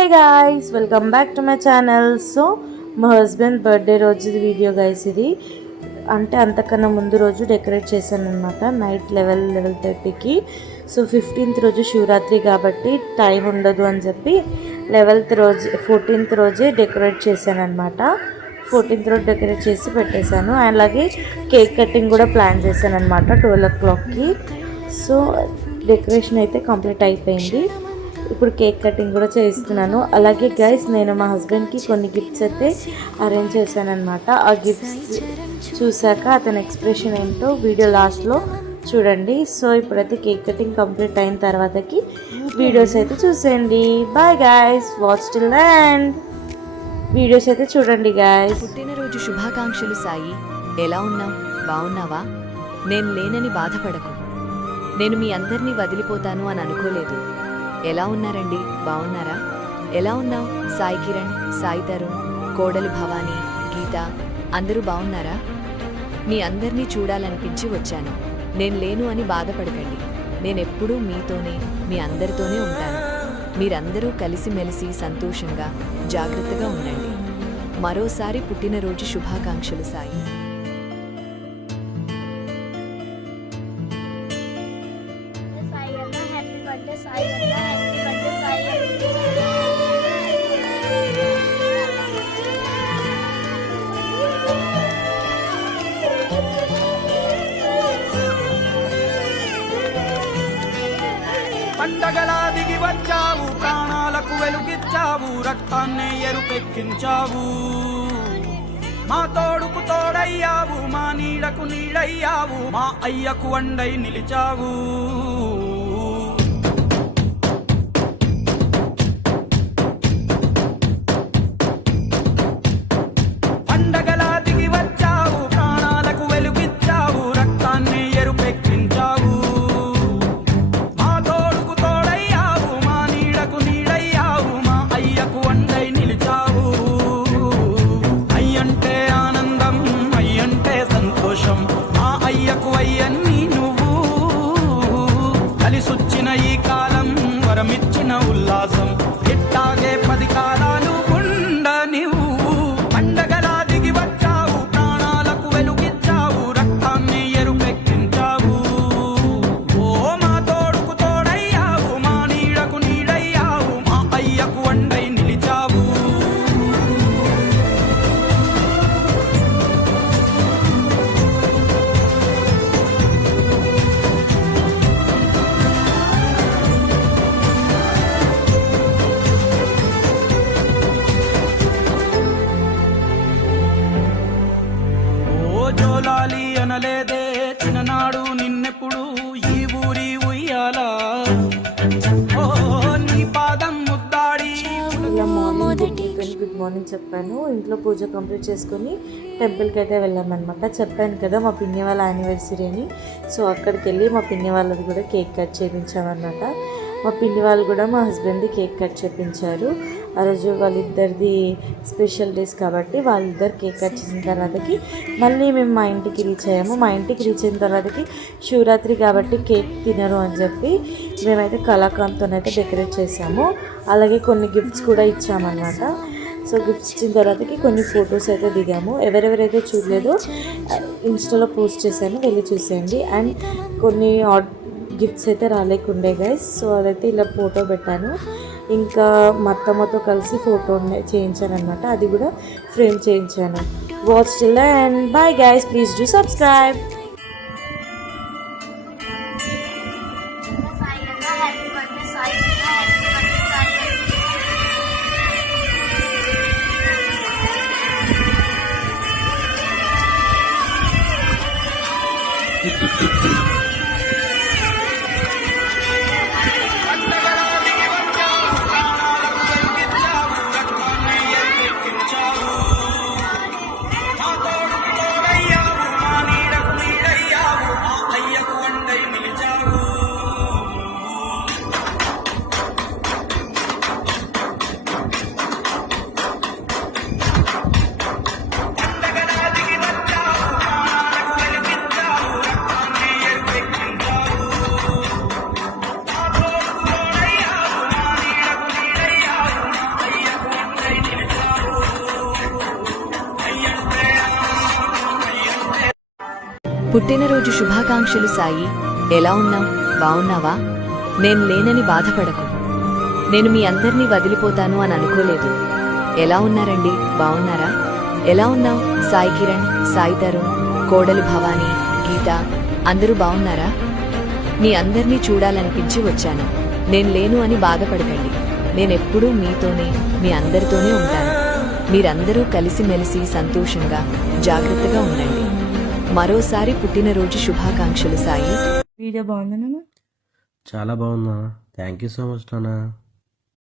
Hey guys, welcome back to my channel. So మా husband birthday రోజు video guys ఇది. అంటే అంతకన్నా ముందు రోజు డెకరేట్ చేశాను అనమాట, నైట్ 11:30కి. సో 15th రోజు శివరాత్రి కాబట్టి టైం ఉండదు అని చెప్పి 14th రోజే డెకరేట్ చేశాను అనమాట. 14th రోజు డెకరేట్ చేసి పెట్టేశాను. అలాగే కేక్ కటింగ్ కూడా ప్లాన్ చేశాను అనమాట 12 o'clockకి. సో డెకరేషన్ అయితే కంప్లీట్ అయిపోయింది. ఇప్పుడు కేక్ కటింగ్ కూడా చేస్తున్నాను. అలాగే గైస్, నేను మా హస్బెండ్కి కొన్ని గిఫ్ట్స్ అయితే అరేంజ్ చేశాను అనమాట. ఆ గిఫ్ట్స్ చూశాక అతని ఎక్స్ప్రెషన్ ఏంటో వీడియో లాస్ట్లో చూడండి. సో ఇప్పుడైతే కేక్ కటింగ్ కంప్లీట్ అయిన తర్వాతకి వీడియోస్ అయితే చూసేయండి. Bye guys, watch till the end. Videos అయితే చూడండి గైస్. పుట్టినరోజు శుభాకాంక్షలు సాయి. ఎలా ఉన్నావు? బాగున్నావా? నేను లేనని బాధపడకు. నేను మీ అందరినీ వదిలిపోతాను అని అనుకోలేదు. ఎలా ఉన్నారండి? బాగున్నారా? ఎలా ఉన్నావు సాయి కిరణ్, సాయి తరుణ్, కోడలు భవానీ, గీత అందరూ బాగున్నారా? మీ అందరినీ చూడాలనిపించి వచ్చాను. నేను లేను అని బాధపడకండి. నేనెప్పుడూ మీతోనే, మీ అందరితోనే ఉంటాను. మీరందరూ కలిసిమెలిసి సంతోషంగా జాగ్రత్తగా ఉండండి. మరోసారి పుట్టినరోజు శుభాకాంక్షలు సాయి. పండగలా దిగి వచ్చావు, ప్రాణాలకు వెలుగిచ్చావు, రక్తాన్ని ఎరుపెక్కించావు. మా తోడుకు తోడయ్యావు, మా నీడకు నీడయ్యావు, మా అయ్యకు అండై నిలిచావు. పండగలా దిగి వచ్చావు, ప్రాణాలకు వెలుగిచ్చావు, రక్తాన్ని ఎరుపెక్కించావు. అయ్యన్ని నువ్వు కలిసొచ్చిన ఈ కాలం, వరమిచ్చిన ఉల్లాసం, ఇట్టాగే 10 కాలాలు ఉండ నువ్వు. పండగలా దిగి వచ్చావు, ప్రాణాలకు వెలుగిచ్చావు, రక్తాన్ని ఎరుపెక్కించావు. ఓ మా తోడుకు తోడయ్యావు, మా నీడకు నీడయ్యావు, మా అయ్యకు అండై నిలిచావు. జోలాలి అనలేదే చిన్ననాడు నిన్నెప్పుడు ఈ ఊరి ఉయ్యాలా. ఓ నీ పాదం ముద్దాడి. ఇలా గుడ్ మార్నింగ్ చెప్పాను. ఇంట్లో పూజ కంప్లీట్ చేసుకొని టెంపుల్కి అయితే వెళ్ళామన్నమాట. చెప్పాను కదా మా పిన్ని వాళ్ళ యానివర్సరీ అని. సో అక్కడికి వెళ్ళి మా పిన్ని వాళ్ళది కూడా కేక్ కట్ చేయించామన్నమాట. మా పిన్ని వాళ్ళు కూడా మా హస్బెండ్ది కేక్ కట్ చేయించారు. ఆ రోజు వాళ్ళిద్దరిది స్పెషల్ డేస్ కాబట్టి వాళ్ళిద్దరు కేక్ కట్ చేసిన తర్వాతకి మళ్ళీ మేము మా ఇంటికి రీచ్ అయ్యాము. మా ఇంటికి రీచ్ అయిన తర్వాతకి శివరాత్రి కాబట్టి కేక్ తినరు అని చెప్పి మేమైతే కళాకాంత్తోనైతే డెకరేట్ చేసాము. అలాగే కొన్ని గిఫ్ట్స్ కూడా ఇచ్చామన్నమాట. సో గిఫ్ట్స్ ఇచ్చిన తర్వాతకి కొన్ని ఫొటోస్ అయితే దిగాము. ఎవరెవరైతే చూడలేదో ఇన్స్టాలో పోస్ట్ చేశాను, వెళ్ళి చూసేయండి. అండ్ కొన్ని గిఫ్ట్స్ అయితే రాలేకుండే గైస్. సో అదైతే ఇలా ఫోటో పెట్టాను. ఇంకా మా అత్తమ్మతో కలిసి ఫోటో చేయించాను అనమాట. అది కూడా ఫ్రేమ్ చేయించాను. Watch till and bye guys, please do subscribe. పుట్టినరోజు శుభాకాంక్షలు సాయి. ఎలా ఉన్నావ్? బావున్నావా? నేను లేనని బాధపడకు. నేను మీ అందర్నీ వదిలిపోతాను అని అనుకోలేదు. ఎలా ఉన్నారండి? బావున్నారా? ఎలా ఉన్నావ్? సాయి కిరణ్, సాయి తరుణ్, కోడలు భవానీ, గీత అందరూ బావున్నారా? మీ అందర్నీ చూడాలనిపించి వచ్చాను. నేను లేను అని బాధపడకండి. నేనెప్పుడూ మీతోనే, మీ అందరితోనే ఉంటాను. మీరందరూ కలిసిమెలిసి సంతోషంగా జాగ్రత్తగా ఉండండి. మరోసారి పుట్టినరోజు శుభాకాంక్షలు సాయి. వీడియో బాగుందా నాన్న? చాలా బాగుందా? థ్యాంక్ యూ సో మచ్ నాన్న.